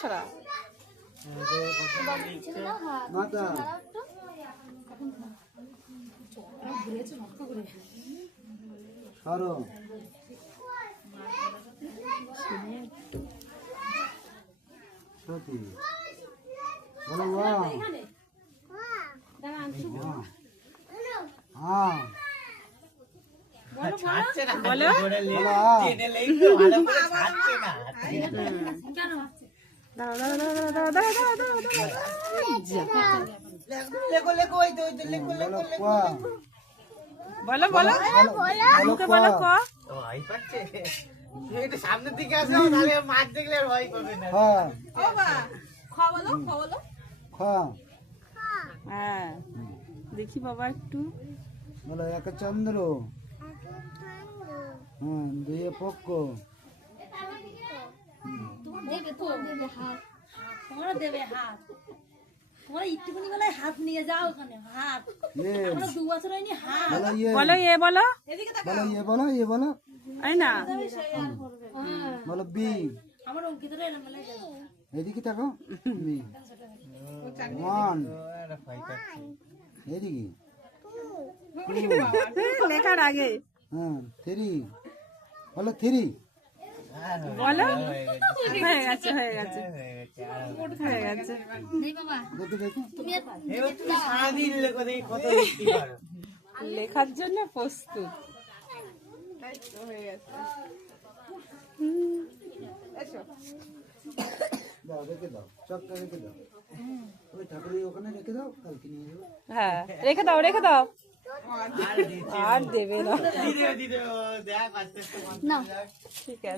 সরা মাথা সরো সতী বলো বাহ হ্যাঁ বলো বলো বলো মুখে বলো ক সামনের দিকে আসো তাহলে মাছ দেখলে আর ভয় করবে না। হ্যাঁ দেখি বাবা একটু বলো এক চন্দ্র হ্যাঁ দুই পক্ষ তোমরা দেবে হাত তোমরা একটুখানি গলায় হাত নিয়ে যাও ওখানে হাত আমরা 2 বছর হয়নি হাত বলো এ বলো বলো ইয়ে বলো ইয়ে বলো এই না বলো বি আমার অঙ্কিতরা এরকম বলে যাবে এদিকে থাকো বি ওয়ান ভয় পাচ্ছে। এদিকে লেখার আগে হ্যাঁ থ্রি বলো থ্রি বলো হয়ে গেছে হয়ে গেছে হয়ে গেছে নেই বাবা দেখো দেখো তুমি আর এবার তুমি সারাদিন লেখো দেখি কত লিখতে পারো। লেখার জন্য প্রস্তুত হয়ে গেছে এসো দাও রেখে দাও চকটা রেখে দাও ওই ঠাকুরের ওখানে রেখে দাও কালকে নিয়ে যাবো হ্যাঁ রেখে দাও আর দিতে আর দেবে না দিদিও দেখ আস্তে আস্তে না ঠিক আছে